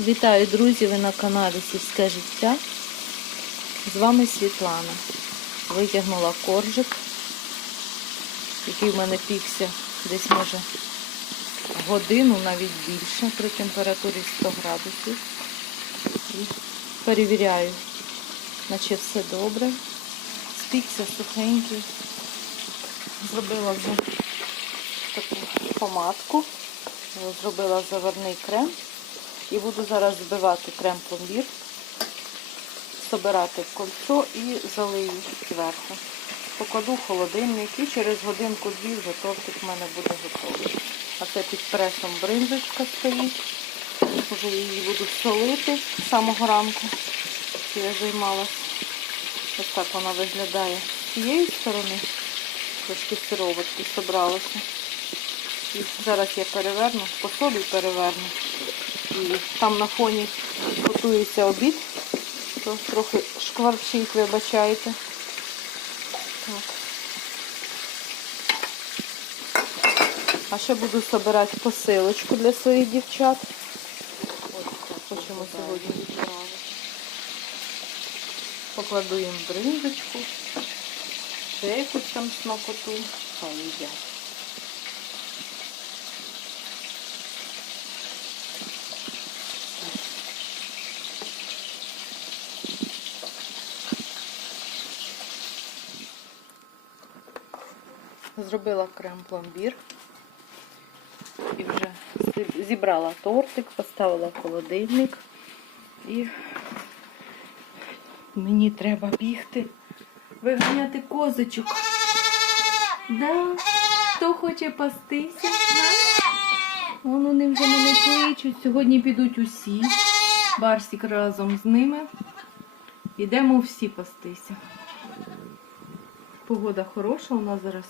Вітаю, друзі! Ви на каналі Сільське життя. З вами Світлана. Витягнула коржик, який в мене пікся десь може годину, навіть більше при температурі 100 градусів. І перевіряю, наче все добре. Спікся сухенький. Зробила вже таку помадку, зробила заварний крем. І буду зараз збивати крем-пломбір, собирати в кольцо і залию зверху. Покладу в холодильник і через годинку-дві вже тортик в мене буде готовий. А це під пресом бринзочка стоїть. Вже її буду солити з самого ранку. Я займалась. Ось так вона виглядає з цієї сторони. Трошки сироватки зібралося. І зараз я переверну, посолю і переверну. І там на фоні готується обід, то трохи шкварчить, вибачайте. Так. А ще буду збирати посилочку для своїх дівчат. Хочемо сьогодні. Покладу їм бринзочку, ще якусь там смакоту, хай їдять. Зробила крем-пломбір. І вже зібрала тортик, поставила в холодильник. І мені треба бігти, виганяти козочок. Да? Хто хоче пастися? Вон вони вже мене кличуть. Сьогодні підуть усі. Барсік разом з ними. Ідемо всі пастися. Погода хороша у нас зараз.